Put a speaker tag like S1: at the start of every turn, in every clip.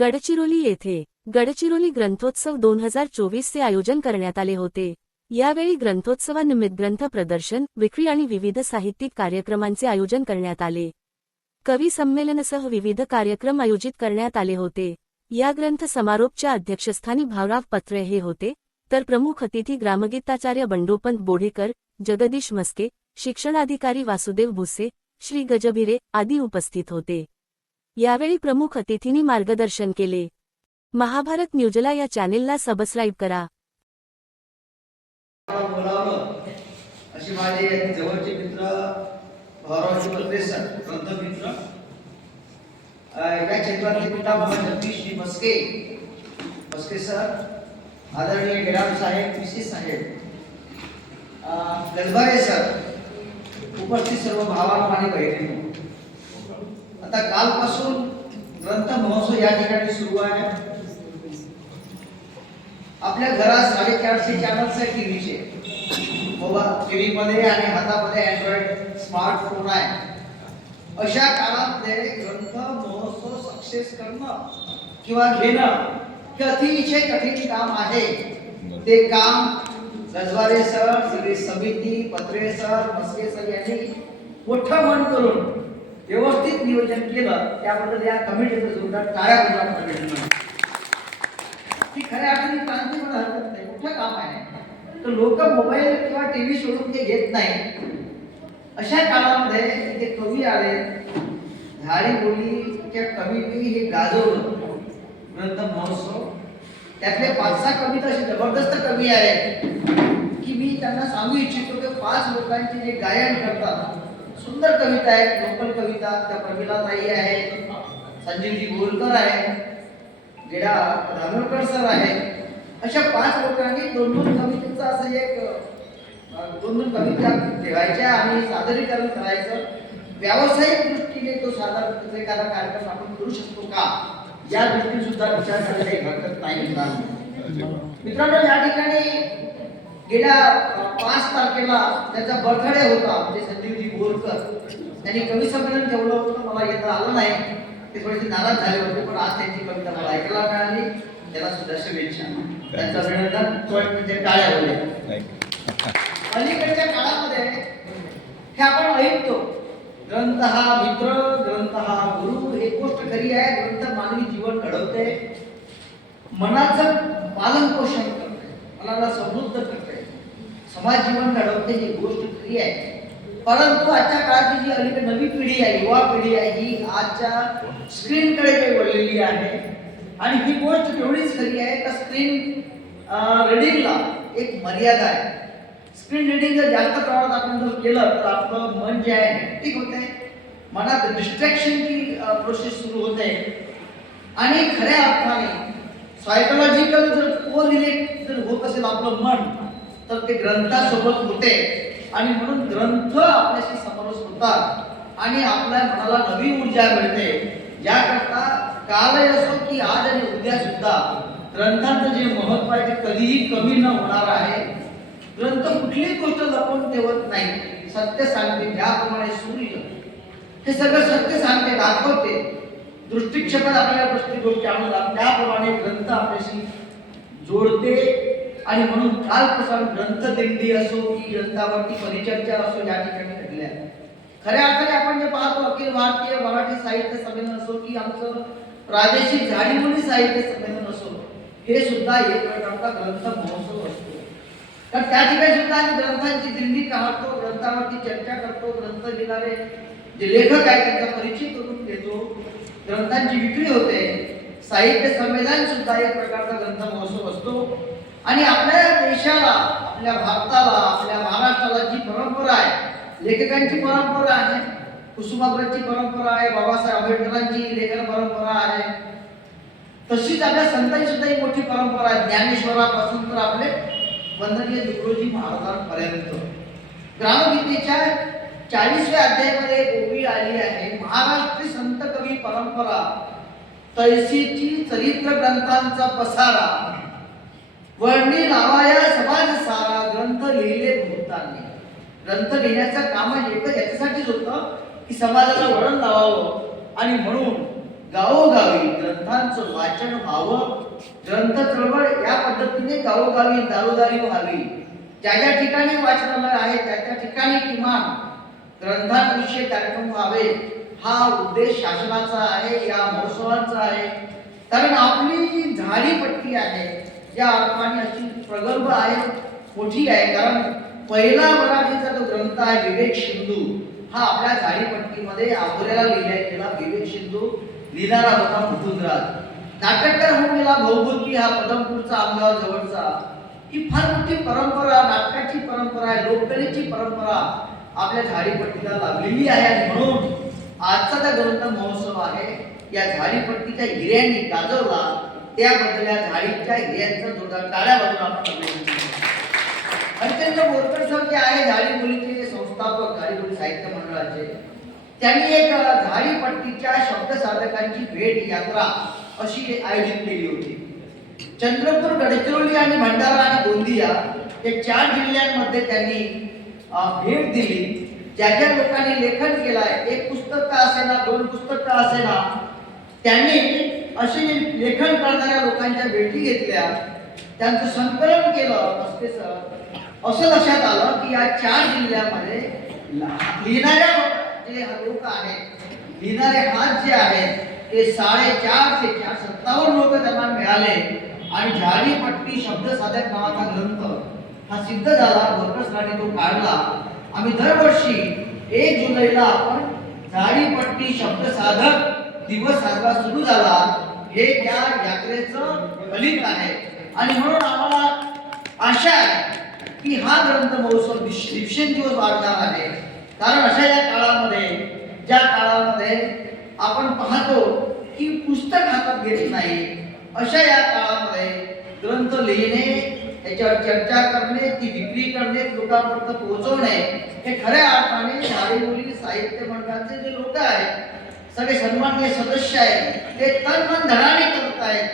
S1: गडचिरोली येथे गडचिरोली ग्रंथोत्सव दोन हजार चोवीसचे आयोजन करण्यात आले होते. यावेळी ग्रंथोत्सवानिमित्त ग्रंथ प्रदर्शन विक्री आणि विविध साहित्यिक कार्यक्रमांचे आयोजन करण्यात आले. कवी संमेलनसह विविध कार्यक्रम आयोजित करण्यात आले होते. या ग्रंथ समारोपच्या अध्यक्षस्थानी भावराव पत्रे हे होते. तर प्रमुख अतिथी ग्रामगीताचार्य बंडोपंत बोढेकर जगदीश मस्के शिक्षणाधिकारी वासुदेव भुसे श्री गजभिरे आदी उपस्थित होते. यावेळी प्रमुख अतिथींनी मार्गदर्शन केले. महाभारत न्यूजला या चॅनेलला सबस्क्राईब करा.
S2: अशी माझे जवळचे मित्र भाऊरावजी पत्रे सर मित्र या क्षेत्रातले पितामह जगदीश श्री मस्के सर आदरणीय गेडाम साहेब पी साहेब. अं, सर उपस्थित सर्व भावांना आणि बहिणी आता कालपासून ग्रंथ महोत्सव या ठिकाणी सुरू आहे. आपल्या घरात साडेचारशे चॅनल्स आहे टीव्हीचे मोबाईल टीव्ही मध्ये आणि हातामध्ये अँड्रॉइड स्मार्टफोन आहे. अशा काळामध्ये ग्रंथ महोत्सव सक्सेस करणं किंवा घेणं हे कठीण काम आहे. ते काम रजवारे सर सगळी समिती पत्रे सर मस्के सर यांनी मोठं मन करून व्यवस्थित नियोजन केलं त्याबद्दल या कमिटीचं जोरदार टाळ्या बजावून ती खऱ्या अर्थाने क्रांती मला हरकत नाही कुठलं काम आहे? तर लोक मोबाईल किंवा टीव्ही सोडून ते घेत नाही. अशा काळामध्ये ते कवी आले झाडी बोलीच्या कवीने हे गाजवलं ग्रंथ महोत्सव. त्यातले पाच सहा कविता असे जबरदस्त कवी आहेत की मी त्यांना सांगू इच्छितो की पाच लोकांचे जे गायन करतात सुंदर कविता आहेत लोकल कविता. त्या प्रमिला ताई आहे संजीवजी गोलकर आहे गेडा धानोरकर सर आहे अशा पाच लोकांनी दोन दोन कवितेचं असं एक दोन दोन कविता ठेवायच्या आणि सादरीकरण करायचं. व्यावसायिक दृष्टीने तो सादर म्हणजे एखादा कार्यक्रम आपण करू शकतो का? या दृष्टीने सुद्धा विचार करायला हरकत नाही. मित्रांनो या ठिकाणी गेल्या पाच तारखेला त्याचा बर्थडे होता म्हणजे संजीव बोरकर त्यांनी कवी संमेलन ठेवलं होतं मला येता आलं नाही. ते थोडेसे नाराज झाले होते पण आज त्यांची कविता मला ऐकायला मिळाली. त्याला सुद्धा शुभेच्छा त्यांचं अभिनंदन. तो म्हणजे टाळ्या होत्या अलीकडच्या काळामध्ये हे आपण ऐकतो. ग्रंथ हा मित्र ग्रंथ हा गुरु हे गोष्ट खरी आहे. ग्रंथ मानवी जीवन घडवते. मनाचं पालन पोषण करते. मनाला समृद्ध करते. समाज जीवन घडवते ही गोष्ट खरी आहे. परंतु आजच्या काळातली जी अलीकडे नवी पिढी आहे युवा पिढी आहे ही आजच्या स्क्रीनकडे काही वळलेली आहे आणि ही गोष्ट तेवढीच खरी आहे का स्क्रीन रीडिंगला एक मर्यादा आहे. स्क्रीन रिडिंग जर जास्त प्रमाणात आपण जर केलं तर आपलं मन जे आहे हेक्टिक होते मनात डिस्ट्रॅक्शनची प्रोसेस सुरू होते. आणि खऱ्या अर्थाने सायकोलॉजिकल जर को रिलेट जर होत असेल आपलं मन तर ते ग्रंथासोबत होते. आणि म्हणून ग्रंथ आपल्याशी समरस होतात आणि आपल्या मनाला नवी ऊर्जा मिळते. याकरता कालही असो की आज आणि उद्या सुद्धा ग्रंथांचं जे महत्त्व आहे ते कधीही कमी न होणार आहे. ग्रंथ कुठलीही गोष्ट लपवून ठेवत नाही. सत्य सांगते ज्याप्रमाणे सूर्य. हे सगळं सत्य सांगते दाखवते. दृष्टिक्षेपात आपल्याला प्रश्न गोष्टी आणून त्याप्रमाणे ग्रंथ आपल्याशी जोडते. आणि म्हणून काल प्रसार ग्रंथ दिंडी असो की ग्रंथावरती परिचर्चा असो या ठिकाणी घडल्या. खऱ्या अर्थाने आपण जे पाहतो अखिल भारतीय मराठी साहित्य संमेलन असो की आमचं प्रादेशिक झाडीमुळी साहित्य संमेलन असो हे सुद्धा एक प्रकारचा ग्रंथ महोत्सव असतो. तर त्या ठिकाणी सुद्धा आम्ही ग्रंथांची दिंडी काढतो ग्रंथावरती चर्चा करतो ग्रंथ लिहिणारे जे लेखक आहेत त्यांचा परिचय करून देतो. ग्रंथांची विक्री होते. साहित्य संमेलन सुद्धा एक प्रकारचा ग्रंथ महोत्सव असतो. आणि आपल्या देशाला आपल्या भारताला आपल्या महाराष्ट्राला जी परंपरा आहे लेखकांची परंपरा आहे कुसुमाग्रजची परंपरा आहे बाबासाहेब आंबेडकरांची लेखन परंपरा आहे तशीच आपल्या संतांची सुद्धा एक मोठी परंपरा आहे. ज्ञानेश्वरापासून तर आपले वंदनीय तुकडोजी महाराजांपर्यंत. ग्रामगीतेच्या चाळीसव्या अध्यायामध्ये एक ओवी आली आहे. महाराष्ट्री संत कवी परंपरा तैसीची चरित्र ग्रंथांचा पसारा. वर्णी लावाया समाज सारा. ग्रंथ लिहिले भूतांनी ग्रंथ लिहिण्याचं काम एकच याच्यासाठीच होतं की समाजाला वळण लावावं. आणि म्हणून गावोगावी ग्रंथांचं वाचन व्हावं. ग्रंथ चळवळ या पद्धतीने गावोगावी दारोदारी व्हावी. ज्या ज्या ठिकाणी वाचनालय आहे त्या त्या ठिकाणी किमान ग्रंथांविषयी कार्यक्रम व्हावे. हा उद्देश शासनाचा आहे या महोत्सवांचा आहे. कारण आपली जी झाडीपट्टी आहे. या अर्थाने अशी प्रगल्भ आहे मोठी आहे. कारण पहिला मराठीचा जो ग्रंथ आहे विवेक सिंधू हा आपल्या झाडीपट्टीमध्ये आभोऱ्याला लिहिला गेला विवेक सिंधू लिहिणारा होता मुकुंदराज. नाटककार होऊन गेला भौभूती हा पदमपूरचा आमगाव जवळचा. ही फार मोठी परंपरा नाटकाची परंपरा आहे लोककलेची परंपरा आपल्या झाडीपट्टीला लाभलेली आहे. आणि म्हणून आजचा जो ग्रंथ महोत्सव आहे. या झाडीपट्टीच्या हिऱ्यांनी गाजवला. त्याबद्दल बदल्या झाडीच्या हिऱ्यांचा जोरदार टाळ्या बाजूला आपण अभिनंदन बोरकर सर जे आहे झाडी मुलीचे संस्थापक झाडी मुली साहित्य मंडळाचे. त्यांनी एक झाडीपट्टीच्या शब्द साधकांची भेट यात्रा अशी आयोजित केली होती. चंद्रपूर गडचिरोली आणि भंडारा आणि गोंदिया या चार जिल्ह्यांमध्ये त्यांनी भेट दिली. ज्या ज्या लोकांनी लेखन केलं आहे एक पुस्तक का असेना दोन पुस्तक का असेना त्यांनी असे लेखन करणाऱ्या लोकांच्या भेटी घेतल्या. त्यांचं संकलन केलं. असतेच असं लक्षात आलं की या चार जिल्ह्यामध्ये लिहिणाऱ्या जे लोक आहेत लिहिणारे हात जे आहेत ते साडेचार ते चार सत्तावन्न लोक त्यांना मिळाले. आणि झाडीपट्टी शब्द साधक नावाचा ग्रंथ हा सिद्ध झाला. भरकसराने तो काढला. आम्ही दरवर्षी एक जुलैला आपण झाडीपट्टी शब्द साधक दिवस साजरा सुरू झाला हे त्या यात्रेचं फलित आहे. आणि म्हणून आम्हाला आशा आहे की हा ग्रंथ महोत्सव दिवस- दिवसेंदिवस वाढणार आहे. कारण अशा या काळामध्ये ज्या काळामध्ये आपण पाहतो की पुस्तक हातात घेत नाही अशा या काळामध्ये ग्रंथ लिहिणे त्याच्यावर चर्चा करणे ती विक्री करणे लोकांपर्यंत पोहोचवणे हे खऱ्या अर्थाने शाळेमुली साहित्य मंडळाचे जे लोक आहेत सगळे सन्माननीय सदस्य आहेत. ते तन मन धनाने करत आहेत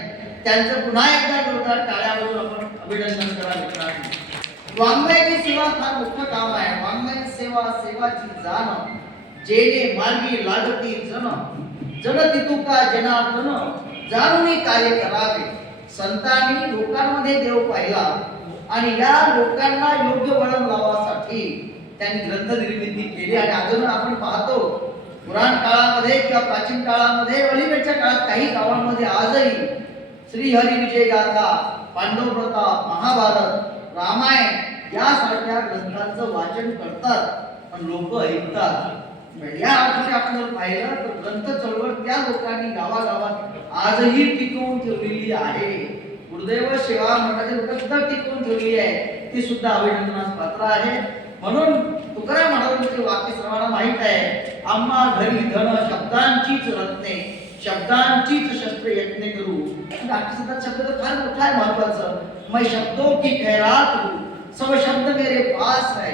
S2: त्यांचं पुन्हा एकदा जोरदार टाळ्यावरून आपण अभिनंदन करा मित्रांनो वाङ्मयाची सेवा फार मोठं काम आहे. वाङ्मय सेवा सेवाची जाण जेने मार्गी लागती जन जन तितुका जनार्दन जाणून कार्य करावे. संतांनी लोकांमध्ये देव पाहिला आणि या लोकांना योग्य वळण लावासाठी त्यांनी ग्रंथ निर्मिती केली. आणि अजून आपण पाहतो पुराण काळामध्ये किंवा प्राचीन काळामध्ये अलीकडच्या काळात काही गावांमध्ये आजही श्रीहरी विजय गाथा पांडव प्रताप महाभारत रामायण यासारख्या ग्रंथांचं वाचन करतात. पण लोक ऐकतात. या अर्थाने आपण जर पाहिलं तर ग्रंथ चळवळ त्या लोकांनी गावागावात आजही टिकवून ठेवलेली आहे. गुरुदैव सेवा मंडळाचे लोक सुद्धा टिकवून ठेवली आहे. ती सुद्धा अभिनंदनास पात्र आहे. म्हणून तुकाराम महाराजांचे वाक्य सर्वांना माहीत आहे. आम्हा घरी धन शब्दांचीच रत्ने शब्दांचीच शस्त्र यत्न करू. राष्ट्रसंतात शब्द तर फार मोठा आहे महत्वाचं. मैं शब्दों की खैरात हूँ सब शब्द मेरे पास है.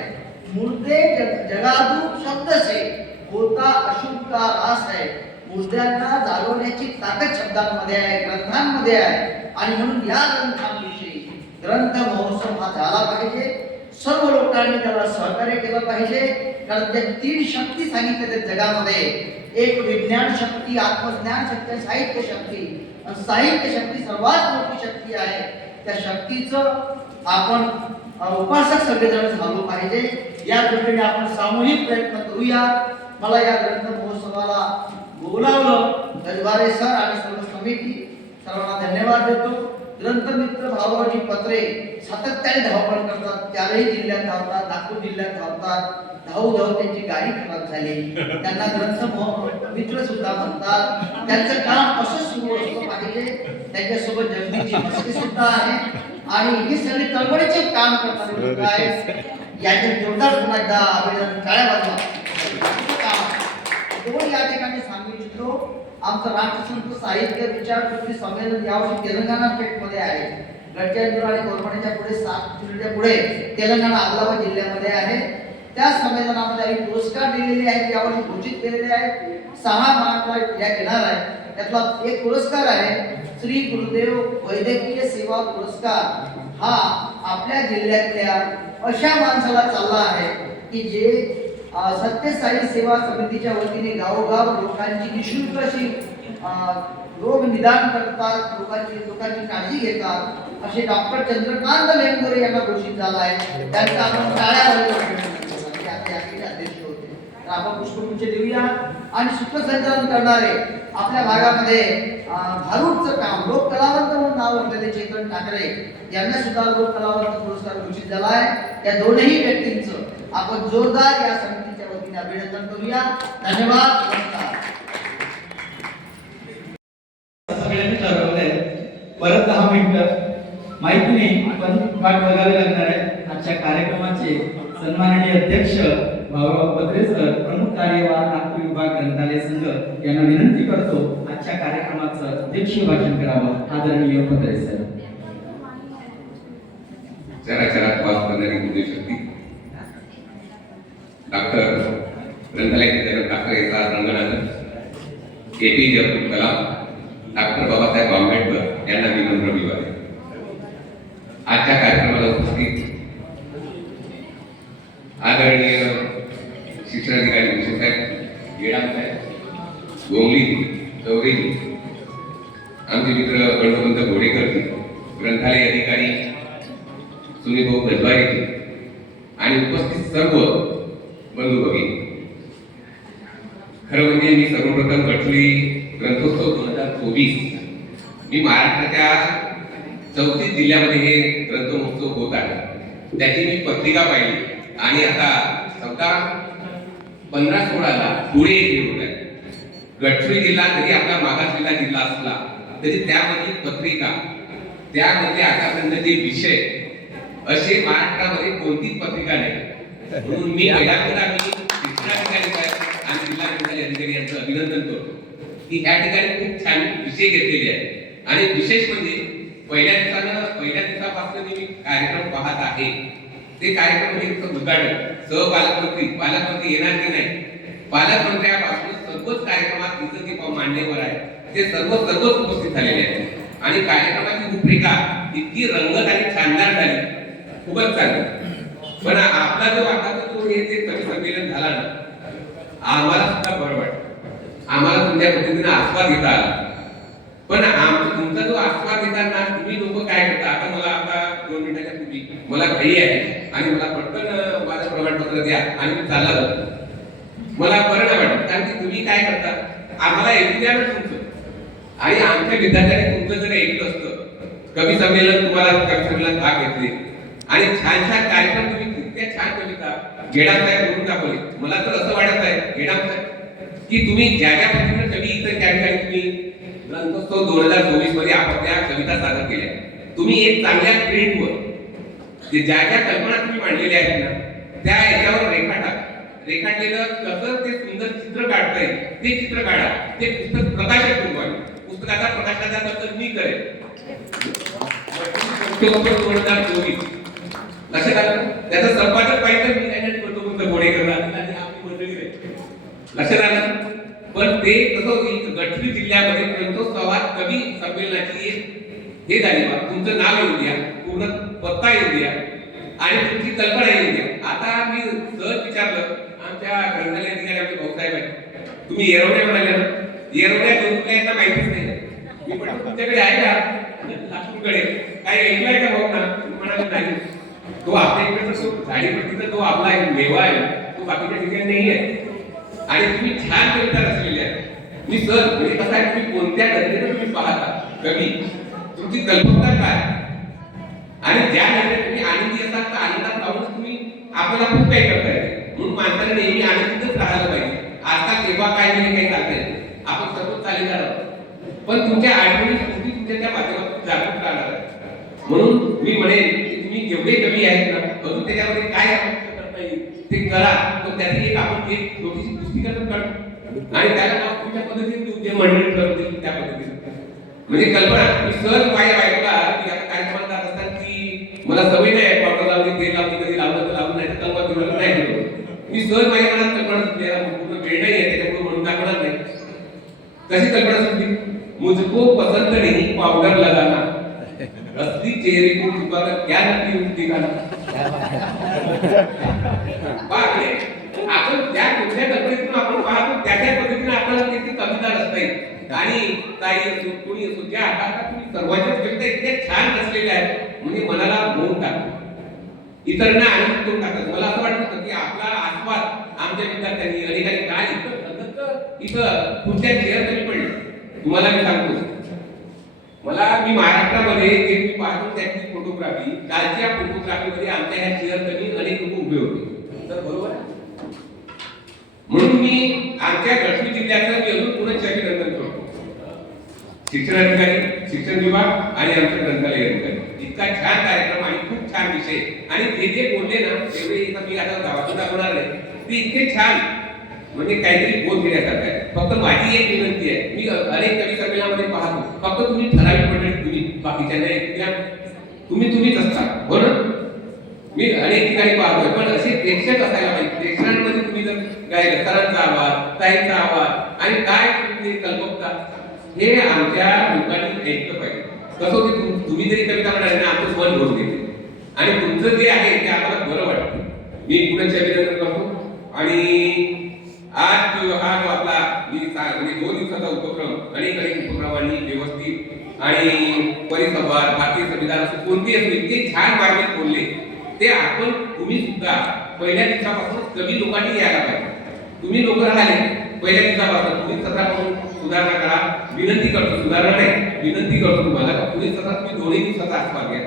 S2: मुर्दे जग- जगादू शब्द से होता अशुभ का रास है. मुर्द्यांना जागवण्याची ताकद शब्दांमध्ये आहे ग्रंथांमध्ये आहे. आणि म्हणून या ग्रंथांविषयी ग्रंथ महोत्सव हा झाला पाहिजे. सर्व लोकांनी त्याला सहकार्य केलं पाहिजे. कारण त्या तीन शक्ती सांगितल्या त्या जगामध्ये. एक विज्ञान शक्ती आत्मज्ञान शक्ती साहित्य शक्ती. आणि साहित्य शक्ती सर्वात मोठी शक्ती आहे. त्या शक्तीचं आपण उपासक सगळेजण झालो पाहिजे. या दृष्टीने आपण सामूहिक प्रयत्न करूया. मला या ग्रंथ महोत्सवाला बोलावलं. गजबारे सर आणि सर्व समिती सर्वांना धन्यवाद देतो. ग्रंथमित्र भावाची पत्रे सातत्याने धावपळ करतात. त्यालाही जिल्ह्यात धावतात नागपूर जिल्ह्यात धावतात. धावू धावू त्यांची गाडी खराब झाली. त्यांना ग्रंथ मित्र सुद्धा म्हणतात. त्यांचं काम असं सुरू असलं पाहिजे त्यांच्यासोबत जगदीची मस्ती सुद्धा आहे आणि हे सगळी तळमळीचे काम करतात लोक आहेत. यांचे जोरदार पुन्हा एकदा अभिनंदन. टाळ्या वाजवा. दोन या ठिकाणी सांगू इच्छितो. आमचं राष्ट्रसंत साहित्य विचारकृती संमेलन यावर्षी तेलंगणा स्टेटमध्ये आहे. गडचिरोली आणि कोरपणीच्या पुढे सात किलोमीटर पुढे तेलंगणा आदिलाबाद जिल्ह्यामध्ये आहे. त्या संमेलनामध्ये आम्ही पुरस्कार दिलेले आहेत यावर्षी घोषित केलेले आहेत सहा महाराष्ट्र या घेणार आहे त्यातला एक पुरस्कार आहे श्री गुरुदेव वैद्यकीय सेवा पुरस्कार. हा आपल्या जिल्ह्यातल्या अशा माणसाला चालला आहे की जे सत्यसाई सेवा समितीच्या वतीने गावोगाव लोकांची निशुल्क अशी रोग निदान करतात लोकांची लोकांची काळजी घेतात असे डॉक्टर चंद्रकांत लेंगोरे यांना घोषित झाला आहे. त्यांचा आपण टाळ्या अध्यक्ष होते. तर आपण पुष्पगुच्छ देऊया आणि सूत्रसंचालन करणारे आपल्या भागामध्ये भारूडचं काम लोक कलावंत म्हणून नाव असलेले चेतन ठाकरे यांना सुद्धा लोक कलावंत पुरस्कार घोषित झाला आहे. या दोनही व्यक्तींचं आपण जोरदार या समितीच्या अभिनंदन करूया. धन्यवाद.
S3: सगळ्यांनी ठरवलंय. परत दहा मिनिटं. माहितीने आपण पाठ वाट लागणार आहे. आजच्या कार्यक्रमाचे सन्माननीय अध्यक्ष भाऊराव पत्रे सर प्रमुख कार्यवाह नागपूर विभाग ग्रंथालय संघ यांना विनंती करतो आजच्या कार्यक्रमाचं अध्यक्षीय भाषण करावं. आदरणीय पत्रे sir.
S4: A P J Abdul Kalam doctor Babasaheb Ambedkar यांना विनम्र विवाद आजच्या कार्यक्रमाला उपस्थित आदरणीय शिक्षणाधिकारी विशेषसाहेब येडामसाहेब गोंगली चौरेजी आमचे मित्र गणपंत घोडेकरजी ग्रंथालय अधिकारी सुनीभाऊ गजबारीजी आणि उपस्थित सर्व बंधू भगिनी. खरं म्हणजे मी सर्वप्रथम गटली ग्रंथोत्सव दोन हजार चोवीस मी महाराष्ट्राच्या चौतीस जिल्ह्यामध्ये हे ग्रंथमहोत्सव होत आहे. त्याची मी पत्रिका पाहिली. आणि आता चौदा पंधरा सोळाला पुणे येथे होत आहे. गडचिरोली जिल्हा जरी आपला मागासलेला जिल्हा असला तरी त्यामधील पत्रिका त्यामध्ये आतापर्यंतचे विषय असे महाराष्ट्रामध्ये कोणतीच पत्रिका नाही. म्हणून मी पहिल्यांदा मी शिक्षणाधिकारी साहेब आणि जिल्हा अधिकारी अधिकारी यांचं अभिनंदन करतो. की या ठिकाणी खूप छान विषय घेतलेले आहेत. आणि विशेष म्हणजे पहिल्या दिवसानं पहिल्या दिवसापासून मी कार्यक्रम पाहत आहे ते कार्यक्रम म्हणजे उद्घाटन सहपालकमंत्री पालकमंत्री येणार की नाही? पालकमंत्र्यापासून सर्वच कार्यक्रमात तिथं जे मान्यवर आहे. ते सर्व सर्वच उपस्थित झालेले आहेत. आणि कार्यक्रमाची रूपरेखा इतकी रंगत आणि शानदार झाली. खूपच चांगली पण आपला जो आता जो हे जे कवी संमेलन झाला ना आम्हाला सुद्धा बरं वाटतं आम्हाला तुमच्या पद्धतीने आस्वाद घेता आला. पण आम तुमचा जो आस्वाद घेताना तुम्ही लोक काय करता? आता मला आता दोन मिनिटाच्या पूर्वी मला घाई आहे आणि मला पटकन माझं प्रमाणपत्र द्या आणि मी चालला जातो. मला बरं नाही वाटत. कारण की तुम्ही काय करता? आम्हाला ऐकू द्या ना तुमचं. आणि आमच्या विद्यार्थ्यांनी तुमचं जर ऐकलं असतं कवी संमेलन तुम्हाला कवी संमेलनात भाग घेतले. आणि छान छान कार्यक्रम तुम्ही इतक्या छान कविता गेडाम साहेब करून दाखवले. वाटत की तुम्ही ज्या ज्या पद्धतीनं कवी इतर त्या ठिकाणी तुम्ही ग्रंथोत्सव दोन हजार चोवीसमध्ये आपल्या कविता सादर केल्या. तुम्ही एक चांगल्या प्रिंटवर जे ज्या ज्या कल्पना तुम्ही मांडलेल्या आहेत ना त्या याच्यावर रेखाटा रेखाटलेलं कसं ते सुंदर चित्र काढता येईल ते चित्र काढा. ते पुस्तक प्रकाशित करू पुस्तकाचा प्रकाशनाचा खर्च मी करेन दोन हजार चोवीस. लक्षात आलं? त्याचं संपादक पाहिजे मी त्याच्यात करतो फक्त गोडेकर आणि आपली मंडळी आहे. लक्षात आलं पण ते कसं गठरी जिल्ह्यामध्ये ग्रंथोत्सवात कवी संमेलनाची हे झाली बा. तुमचं नाव येऊ द्या पूर्ण पत्ता येऊ द्या आणि तुमची कल्पना येऊ द्या. आता मी सहज विचारलं आमच्या ग्रंथालय अधिकारी आमचे भाऊसाहेब आहेत. तुम्ही येरवड्या म्हणाल्या ना. येरवड्या घेऊन यांना माहितीच नाही. मी पण तुमच्याकडे आहे का? लातूरकडे. काय ऐकलंय का भाऊ? ना म्हणाले नाही. तो आपल्या इकडे तो झाडीपट्टीचा तो आपला एक मेवा आहे. तो बाकीच्या ठिकाणी नाही आहे. आणि तुम्ही छान कविता रचलेल्या आहेत मी सर म्हणजे कसं आहे? तुम्ही कोणत्या नजरेने तुम्ही पाहता? कवी तुमची कल्पना काय? आणि ज्या नजरेने तुम्ही आनंदी असाल तर आनंदात राहून तुम्ही आपल्याला खूप काही करता येते. म्हणून माणसाने नेहमी आनंदीतच राहायला पाहिजे. आता केव्हा काय नाही काही चालत नाही आपण सर्व चालेल आहोत. पण तुमच्या आठवणी स्मृती तुमच्या त्या माध्यमातून जागृत राहणार आहे म्हणून मी म्हणेन की तुम्ही जेवढे कमी आहेत ना अजून त्याच्यामध्ये काय आपण ते करा तर त्याची एक आपण एक छोटीशी पुस्तिका तर काढू. आणि त्याला मग तुमच्या पद्धतीने तू जे मंडळी करते त्या पद्धतीने. म्हणजे कल्पना मी सहज माझ्या ऐकला की आता कार्यक्रमात जात असतात की मला सवय नाही आहे पावडर लावली ते लावली कधी लावलं तर लावलं नाही तर कल्पना तुम्हाला नाही केलं मी सहज माझ्या मनात कल्पना सुचली पूर्ण वेळ नाही आहे त्याच्यामुळे म्हणून दाखवणार नाही. कशी कल्पना सुचली मुझको पसंद नहीं पावडर लगाना. असली चेहरे को छुपाकर क्या नकली उठती दिखाना बापरे आपण त्या कुठल्या पद्धतीतून आपण पाहतो त्या पद्धतीने आपल्याला किती कविता रचता येईल गाणी ताई असो कोणी असो त्या हातात तुम्ही सर्वांच्या व्यक्त इतक्या छान नसलेले आहेत म्हणजे मनाला मोहून टाकतो इतरांना आनंद करून टाकतात मला असं वाटतं की आपला आस्वाद आमच्या विद्यार्थ्यांनी अनेकांनी काय इथं कुठल्या चेअर तरी पडली तुम्हाला मी सांगतो मला मी महाराष्ट्रामध्ये एक मी पाहतो त्याची फोटोग्राफी कालच्या फोटोग्राफीमध्ये आमच्या ह्या चेअर चिरंतनी अनेक लोक उभे होते बरोबर आहे? म्हणून मी आमच्या गडचिरोली जिल्ह्यातला मी अजून पुढे अभिनंदन करतो शिक्षण अधिकारी शिक्षण विभाग आणि आमच्या ग्रंथालय अधिकारी. इतका छान कार्यक्रम आणि खूप छान विषय. आणि ते जे बोलले ना तेवढे इथं मी आता गावातून दाखवणार नाही ते इतके छान म्हणजे काहीतरी बोध घेण्यासारखं आहे. फक्त माझी एक विनंती आहे. मी अनेक कवी संमेलनामध्ये पाहतो. फक्त तुम्ही ठराविक मंडळी तुम्ही बाकीच्या नाही द्या. तुम्ही तुम्हीच असता. बरोबर मी अनेक ठिकाणी पाहतोय पण असे प्रेक्षक असायला पाहिजे. प्रेक्षकांमध्ये तुम्ही जर गायलं सरांचा आवाज ताईचा आवाज आणि काय तुम्ही कल्पकता हे आमच्या लोकांनी ऐकलं पाहिजे. कसं होते तुम्ही जरी कविता म्हणाले ना आमचं मन भरून घेते आणि तुमचं जे आहे ते आम्हाला बरं वाटतं. मी पुण्याचे अभिनंदन करतो. आणि आज हा जो आपला मी म्हणजे दोन दिवसाचा उपक्रम अनेक अनेक उपक्रमांनी व्यवस्थित आणि परिसंवाद भारतीय संविधान असं कोणती असो ते छान मार्ग बोलले. ते आपण तुम्ही सुद्धा पहिल्या दिवसापासून कमी लोकांनी यायला पाहिजे. तुम्ही लोक राहिले पहिल्या दिवसापासून तुम्ही सत्रापासून सुधारणा करा विनंती करतो सुधारणा नाही विनंती करतो तुम्हाला का पुढील सत्रात तुम्ही दोन्ही दिवसाचा आस्वाद घ्या.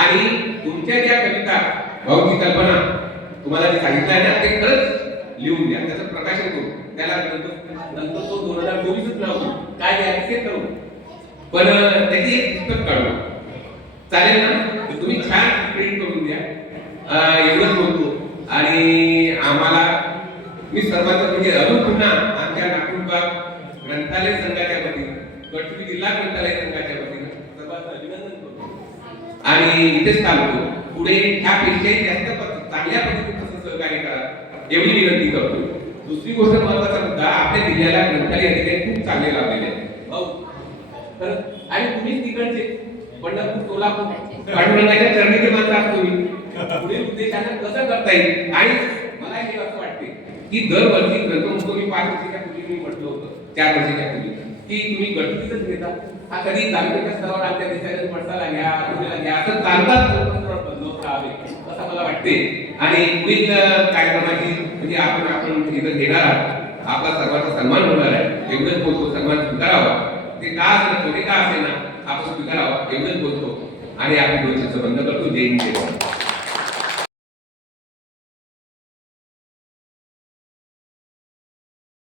S4: आणि तुमच्या ज्या कविता भाऊची कल्पना तुम्हाला मी सांगितलं आहे ना ते खरंच लिहून द्या त्याचं प्रकाशन करू त्याला नंतर तो दोन हजार चोवीसच लावतो. काय द्यायचं ते करू पण त्याची एक पुस्तक काढू चालेल ना? तुम्ही छान प्रिंट करून द्या. एवढंच बोलतो. आणि आम्हाला मी सर्वांचं म्हणजे अजून पुन्हा आमच्या नागपूर ग्रंथालय संघाच्या वतीनं गडचिरोली जिल्हा ग्रंथालय संघाच्या वतीनं सर्वांचं अभिनंदन करतो. आणि इथेच थांबतो. पुढे ह्यापेक्षाही जास्त चांगल्या पद्धतीने कसं सहकार्य करा एवढी विनंती करतो. दुसरी गोष्ट महत्त्वाचा मुद्दा आपल्या जिल्ह्याला ग्रंथालय अधिकारी खूप चांगले लाभलेले आहेत. हो. आणि तुम्हीच तिकडचे पंढरपूर सोलापूर पांडुरंगाच्या चरणीचे माणसं आहात तुम्ही पुढील उद्देशानं कसं करता येईल? आणि मला हे असं वाटते की दरवर्षी ग्रंथोत्सव मी पाच वर्षाच्या पूर्वी मी म्हटलं होतं. चार वर्षाच्या पूर्वी की तुम्ही गणपतीच घेता हा कधी तालुक्याच्या स्तरावर आमच्या देशाच्या पडसाला घ्या पुण्याला घ्या असं चालतात बदलवत राहावे असं मला वाटते. आणि पुढील कार्यक्रमाची म्हणजे आपण आपण इथं घेणार आहोत. आपला सर्वांचा सन्मान होणार आहे. एवढंच बोलतो सन्मान स्वीकारावा. ते का असेल थोडे का असेल ना आपण स्वीकारावा. एवढंच बोलतो. आणि आम्ही दोन बंद करतो जय हिंद